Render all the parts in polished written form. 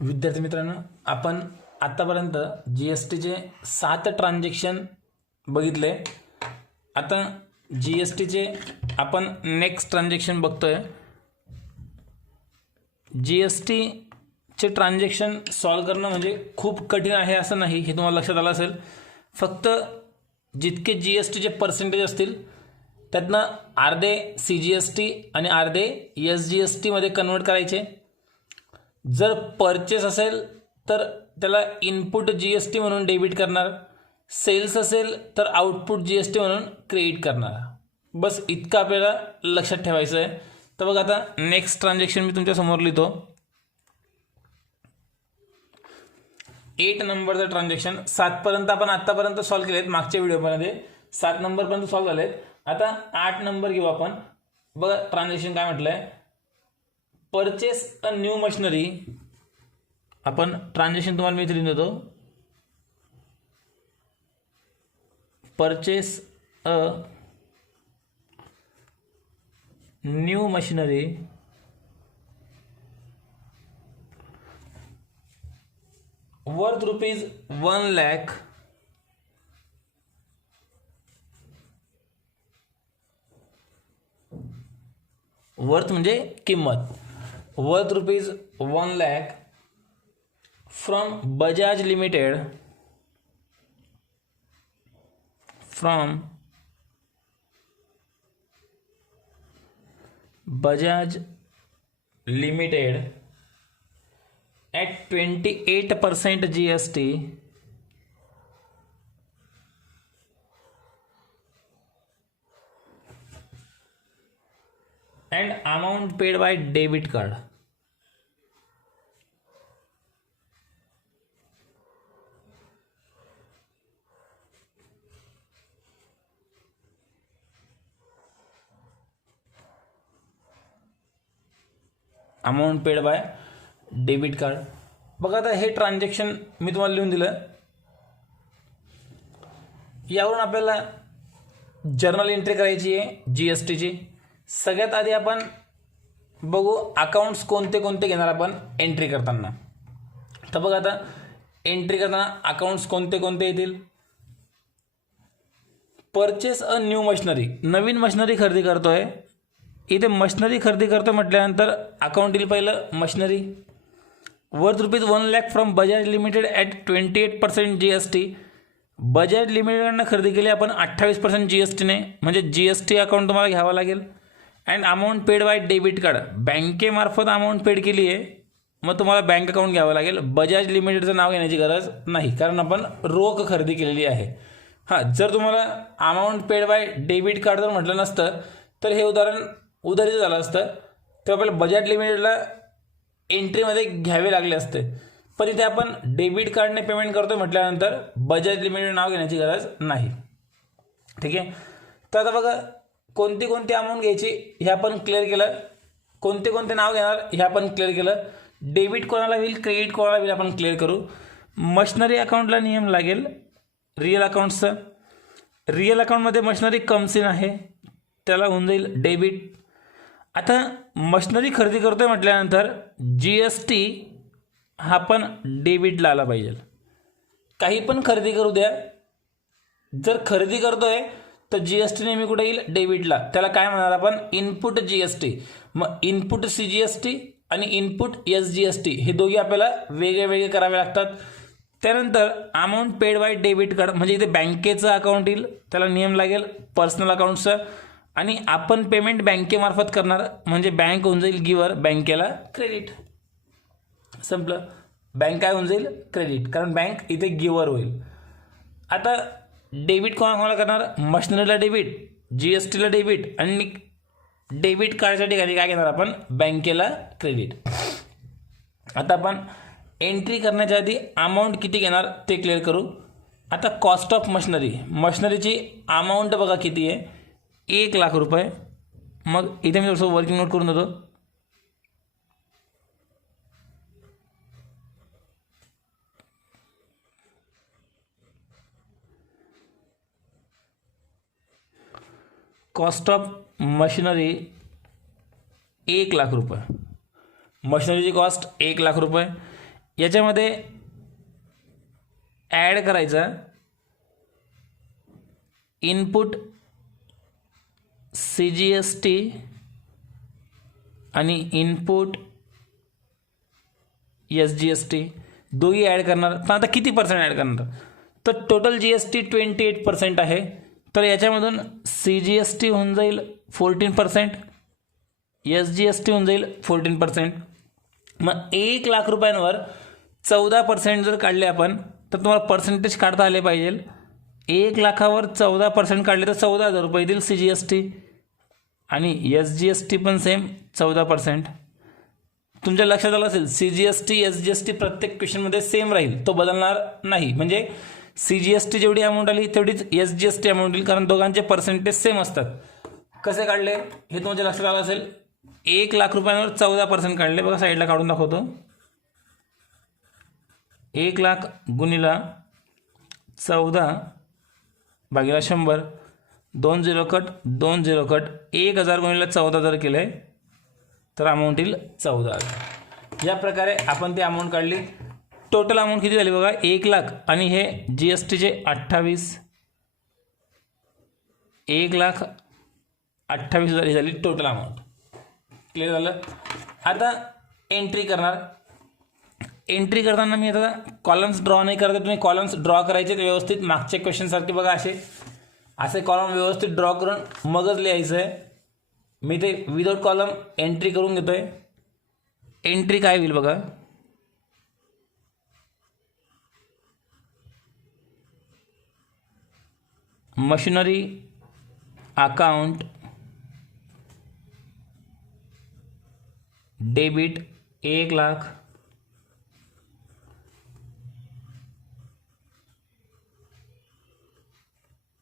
विद्यार्थी मित्रांनो, आपण आतापर्यंत GSTचे 7 ट्रान्झॅक्शन बघितले. आता GSTचे आपण नेक्स्ट ट्रान्झॅक्शन बघतोय. GSTचे ट्रान्झॅक्शन सॉल्व करणं म्हणजे खूप कठीण आहे असं नाही, हे तुम्हाला लक्षात आलं असेल. फक्त जितके GSTचे पर्सेंटेज असतील त्यातनं अर्धे CGST आणि अर्धे SGST मध्ये कन्वर्ट करायचे. जर परचेस असेल तर त्याला इनपुट GST म्हणून डेबिट करणार, सेल्स असेल तर आउटपुट GST म्हणून क्रेडिट करणार. बस इतकं आपल्याला लक्षात ठेवायचं आहे. तर बघा, आता नेक्स्ट ट्रान्झॅक्शन मी तुमच्या समोर लिहितो. 8 नंबरचं ट्रान्झॅक्शन 7 पर्यंत आपण आतापर्यंत सॉल्व केलेत. मागच्या व्हिडिओमध्ये 7 नंबरपर्यंत सॉल्व झालेत. आता 8 नंबर घेऊ आपण. बघा ट्रान्झॅक्शन काय म्हटलंय, परचेस अ न्यू मशिनरी. आपण ट्रान्झॅक्शन तुम्हाला मी इथे लिहून देतो. Purchase a new machinery worth rupees 1 lakh worth म्हणजे किंमत, worth rupees 1 lakh from Bajaj limited, from Bajaj limited at 28% GST and amount paid by debit card. Amount paid by debit card. बघा, आता हे ट्रान्झॅक्शन मी तुम्हाला लिहून दिलं. यावरून आपल्याला जर्नल एंट्री करायची आहे GSTची. सगळ्यात आधी आपण बघू अकाउंट्स कोणते कोणते घेणार आपण एंट्री करताना. तर बघा, आता एंट्री करताना अकाउंट्स कोणते कोणते येतील. Purchase a new machinery, Naveen machinery खरेदी करतोय. इथे मशिनरी खरेदी करतो म्हटल्यानंतर अकाउंट येईल पहिलं machinery. Worth rupees 1 lakh from Bajaj limited at 28% GST. Bajaj लिमिटेडनं खरेदी केली आपण 28% GSTने, म्हणजे GST अकाउंट तुम्हाला घ्यावं लागेल. And amount paid by debit card, बँकेमार्फत अमाऊंट पेड केली आहे, मग तुम्हाला बँक अकाउंट घ्यावं लागेल. बजाज लिमिटेडचं नाव घेण्याची गरज नाही, कारण आपण रोख खरेदी केलेली आहे. हां, जर तुम्हाला amount paid by debit card जर म्हटलं नसतं तर हे उदाहरण उधारीचं झालं असतं, तर आपल्याला बजाज लिमिटेडला एंट्रीमध्ये घ्यावे लागले असते. पण इथे आपण डेबिट कार्डने पेमेंट करतो म्हटल्यानंतर बजाज लिमिटेड नाव घेण्याची गरज नाही. ठीक आहे. तर आता बघा, कोणती कोणती अमाऊंट घ्यायची हे आपण क्लिअर केलं. कोणते कोणते नाव घेणार हे आपण क्लिअर केलं. डेबिट कोणाला होईल, क्रेडिट कोणाला होईल आपण क्लिअर करू. मशिनरी अकाउंटला नियम लागेल रिअल अकाउंटचा. रिअल अकाउंटमध्ये मशिनरी कम्स इन आहे, त्याला होऊन जाईल डेबिट. आता मशिनरी खरेदी करतोय म्हटल्यानंतर GST हा पण डेबिटला आला पाहिजे. काही पण खरेदी करू द्या, जर खरेदी करतोय तर GST नेहमी कुठे येईल, डेबिटला. त्याला काय म्हणणार आपण, इनपुट GST. मग इनपुट CGST आणि इनपुट SGST हे दोघे आपल्याला वेगळे वेगळे करावे लागतात. त्यानंतर amount paid by debit card, म्हणजे इथे बँकेचं अकाउंट येईल, त्याला नियम लागेल पर्सनल अकाउंटचं. आणि आपण पेमेंट बँकेमार्फत करणार, म्हणजे बँक होऊन जाईल गिवर, बँकेला क्रेडिट. संपलं. बँक काय होऊन जाईल, क्रेडिट, कारण बँक इथे गिवर होईल. आता डेबिट कोणाला करणार, मशिनरीला डेबिट, GSTला डेबिट, आणि डेबिट कार्डच्या ठिकाणी काय घेणार आपण, बँकेला क्रेडिट. आता आपण एंट्री करण्याच्या आधी अमाऊंट किती घेणार ते क्लिअर करू. आता कॉस्ट ऑफ मशिनरी, मशिनरीची अमाऊंट बघा किती आहे, 1 लाख रुपये. मग इथे मी थोडंसं वर्किंग नोट करून देतो. कॉस्ट ऑफ मशिनरी 1 लाख रुपये. मशिनरीची कॉस्ट 1 लाख रुपये. याच्यामध्ये ॲड करायचा इनपुट CGST आणि इनपुट SGST दोघी ॲड करणार. पण आता किती पर्सेंट ॲड करणार, तर टोटल GST 28% आहे. तर याच्यामधून CGST होऊन जाईल 14%, SGST होऊन जाईल 14%. मग 1 लाख रुपयांवर 14% जर काढले आपण, तर तुम्हाला पर्सेंटेज काढता आले पाहिजे. 1 लाखावर 14% काढले तर 14,000 रुपये येतील CGST, आणि SGST पण सेम 14%. तुमच्या लक्षात आलं असेल CGST SGST प्रत्येक क्वेश्चनमध्ये सेम राहील, तो बदलणार नाही. म्हणजे CGST जेवढी अमाऊंट आली तेवढीच SGST अमाऊंट येईल, कारण दोघांचे पर्सेंटेज सेम असतात. कसे काढले हे तुमच्या लक्षात आलं असेल. 1 लाख रुपयांवर 14% काढले, बघा साईडला काढून दाखवतो. 1 लाख गुणिला 14 भागिला 100, 2 0 कट 2 0 कट, 1000 गुणिले 14 जर केले तर अमाऊंट येईल 14,000. या प्रकारे आपण ती अमाऊंट काढली. टोटल अमाऊंट किती झाली बघा, 1 लाख आणि हे GSTचे 28, 1,28,000 झाली टोटल अमाऊंट. क्लिअर झालं. आता एंट्री करणार. एंट्री करताना मी आता कॉलम्स ड्रॉ नाही करत, तुम्ही कॉलम्स ड्रॉ करायचे व्यवस्थित मागच्या क्वेश्चनसारखे बघा. असे कॉलम व्यवस्थित ड्रॉ करून मगच लिहायचं आहे. मी ते विदाउट कॉलम एंट्री करून घेतोय. एंट्री काय होईल बघा, machinery account debit 1 lakh,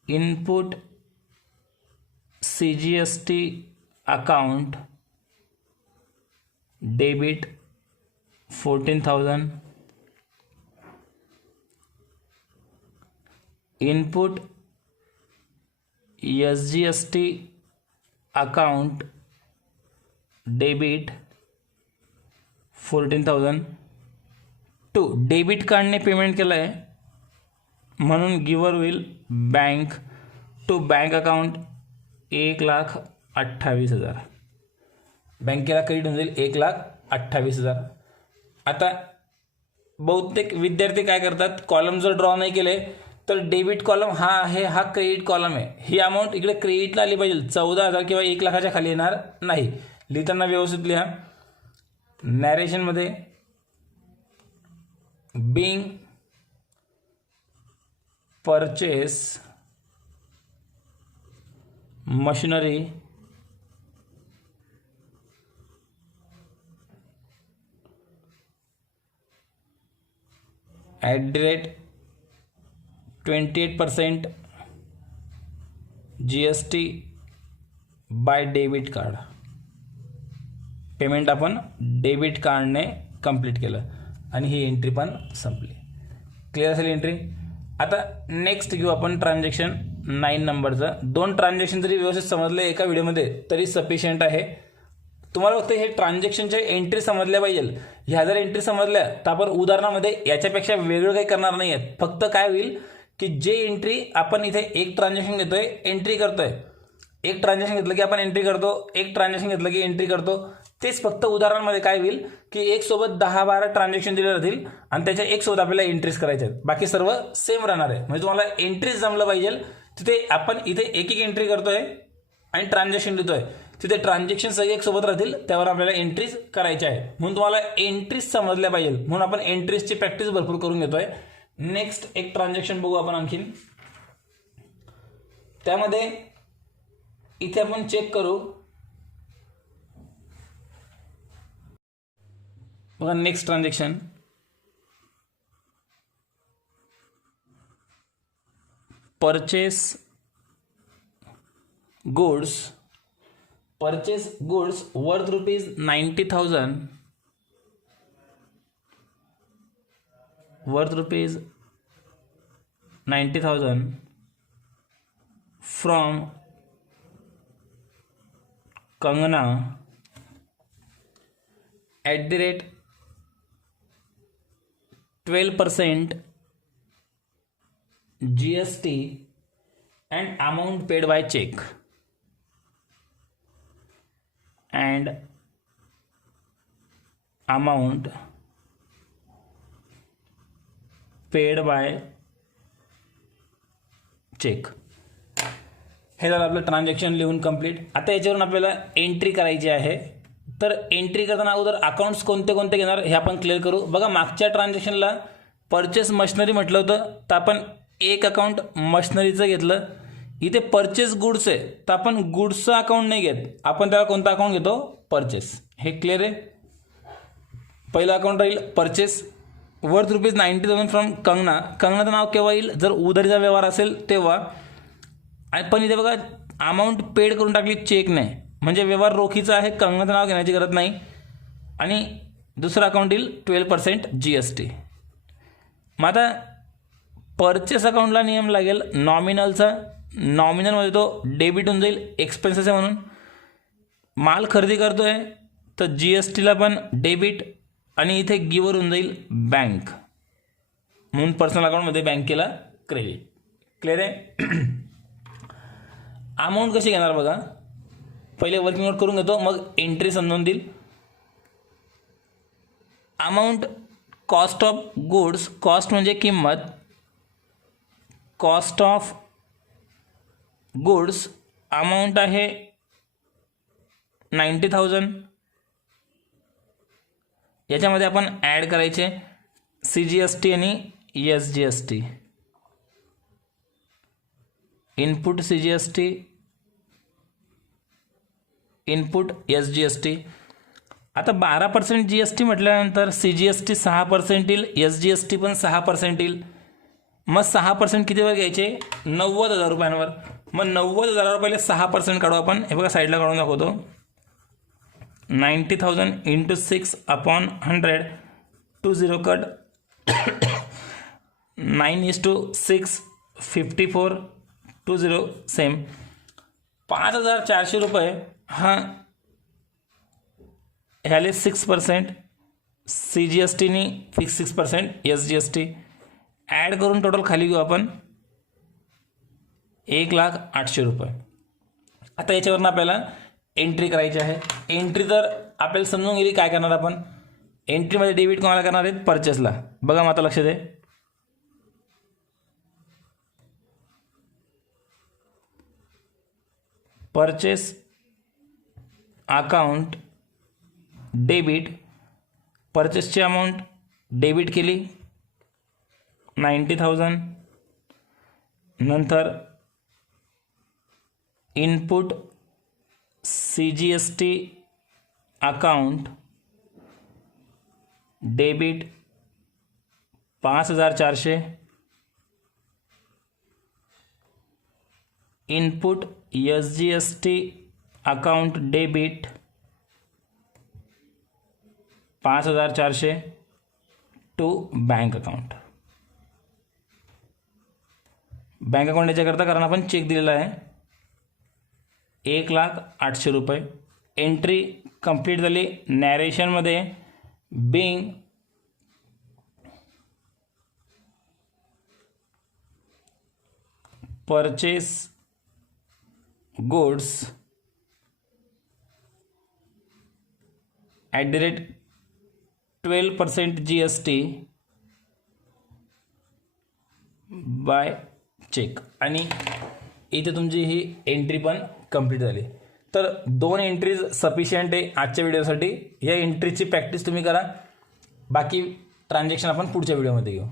input CGST account debit 14,000, input SGST account debit 14,000. To debit कार्डने पेमेंट केलं आहे म्हणून गिवर होईल बँक टू बँक अकाउंट 1,28,000. बँकेला क्रेडिट होऊन जाईल 1,28,000. आता बहुतेक विद्यार्थी काय करतात, कॉलम जर ड्रॉ नाही केले तर डेबिट कॉलम हा आहे, हा क्रेडिट कॉलम आहे. ही अमाऊंट इकडे क्रेडिटला आली पाहिजे. 14,000 किंवा 1 लाखाच्या खाली येणार नाही. लिहिताना व्यवस्थित लिहा. नॅरेशनमध्ये being purchase machinery @28% GST by debit card. Payment आपण डेबिट कार्डने कंप्लीट केलं आणि ही एंट्री पण संपली. क्लिअर असेल एंट्री. आता नेक्स्ट घेऊ आपण ट्रान्झॅक्शन 9 नंबरचं. 2 ट्रान्झॅक्शन जरी व्यवस्थित समजले एका व्हिडिओमध्ये तरी सफिशियंट आहे. तुम्हाला फक्त हे ट्रान्झॅक्शनच्या एंट्री समजल्या पाहिजे. ह्या जर एंट्री समजल्या तर आपण उदाहरणामध्ये याच्यापेक्षा वेगळं काही करणार नाही आहेत. फक्त काय होईल की जे एंट्री आपण इथे एक ट्रान्झॅक्शन घेतोय एंट्री करतोय, एक ट्रान्झॅक्शन घेतलं की आपण एंट्री करतो, एक ट्रान्झॅक्शन घेतलं की एंट्री करतो, तेच फक्त उदाहरणामध्ये काय होईल की एक सोबत 10-12 ट्रान्झॅक्शन दिले जातील आणि त्याच्या एक सोबत आपल्याला एंट्रीज करायच्या आहेत. बाकी सर्व सेम राहणार आहे. म्हणजे तुम्हाला एंट्रीज जमलं पाहिजे. तिथे आपण इथे एक एक एंट्री करतोय आणि ट्रान्झॅक्शन देतोय, तिथे ट्रान्झॅक्शन सगळे एक सोबत राहतील, त्यावर आपल्याला एंट्रीज करायच्या आहे. म्हणून तुम्हाला एंट्रीज समजल्या पाहिजे म्हणून आपण एंट्रीजची प्रॅक्टिस भरपूर करून घेतोय. नेक्स्ट एक ट्रान्झॅक्शन बघू आपण आणखीन. त्यामध्ये इथे आपण चेक करू बघा. Next transaction purchase goods worth ₹90,000 from Kangana 12% GST and amount paid by check and amount paid by cheque. हे झालं आपलं ट्रान्झॅक्शन लिहून कंप्लीट. आता याच्यावरून आपल्याला एंट्री करायची आहे. तर एंट्री करताना अगोदर अकाउंट्स कोणते कोणते घेणार हे आपण क्लिअर करू. बघा, मागच्या ट्रान्झॅक्शनला परचेस मशिनरी म्हटलं होतं, तर आपण एक अकाउंट मशिनरीचं घेतलं. इथे परचेस गुड्स आहे, तर आपण गुड्सचं अकाउंट नाही घेत, आपण त्याला कोणता अकाउंट घेतो? परचेस. हे क्लिअर आहे. पहिलं अकाउंट राहील परचेस, वर्थ ₹90,000 फ्रॉम कंगना. कंगनाचं नाव केव्हा येईल? जर उधारीचा व्यवहार असेल तेव्हा. पण इथे बघा अमाऊंट पेड करून टाकली, चेक नाही, म्हणजे व्यवहार रोखीचा आहे, कंगनाचं नाव घेण्याची गरज नाही. आणि दुसरं अकाउंट येईल 12% GST. मग आता परचेस अकाउंटला नियम लागेल नॉमिनलचा. नॉमिनलमध्ये तो डेबिट होऊन जाईल, एक्सपेन्सेस आहे म्हणून. माल खरेदी करतोय तर GSTला पण डेबिट, आणि इथे गिवर होऊन जाईल बँक, म्हणून पर्सनल अकाउंटमध्ये बँकेला क्रेडिट. क्लिअर आहे. अमाऊंट कशी घेणार बघा, पहिले वर्किंग नोट करून घेतो, मग एंट्री समजून देईल. Amount cost of goods, cost म्हणजे किंमत, कॉस्ट ऑफ गुड्स अमाऊंट आहे 90,000. याच्यामध्ये आपण ॲड करायचे CGST आणि SGST. Input CGST, input SGST. आता 12% GST म्हटल्यानंतर CGST 6% येईल, SGST पण 6% येईल. मग 6% कितीवर घ्यायचे? 90,000 रुपयांवर. मग 90,000 रुपयाला 6% काढू आपण. हे बघा साईडला काढून दाखवतो. 90,000 × 6/100, 20 कट, 9:6, 54, 20 सेम. 5,400 रुपये. हां, ह्याले 6%, CGSTनी फिक्स 6%, SGST ॲड करून टोटल खाली घेऊ आपण 1,08,000 रुपये. आता याच्यावरून आपल्याला एंट्री करायची आहे. एंट्री तर आपल्याला समजून गेली काय करणार आपण. एंट्रीमध्ये डेबिट कोणाला करणार आहेत? परचेसला. बघा मग आता लक्ष दे. परचेस अकाउंट डेबिट, परचेसची अमाऊंट डेबिट केली 90,000. नंतर input CGST account debit 5,400. Input SGST account debit 5,400 to bank account. Bank account याच्याकरता कारण आपण चेक दिलेला आहे 1,08,000 रुपये. एंट्री कंप्लीट झाली. नॅरेशनमध्ये being purchase goods @12% GST by cheque. आणि इथे तुमची ही एंट्री पण कंप्लीट झाली. तर 2 एंट्रीज सफिशियंट आहे आजच्या व्हिडिओसाठी. या एंट्रीची प्रॅक्टिस तुम्ही करा. बाकी ट्रान्झॅक्शन आपण पुढच्या व्हिडिओमध्ये घेऊ.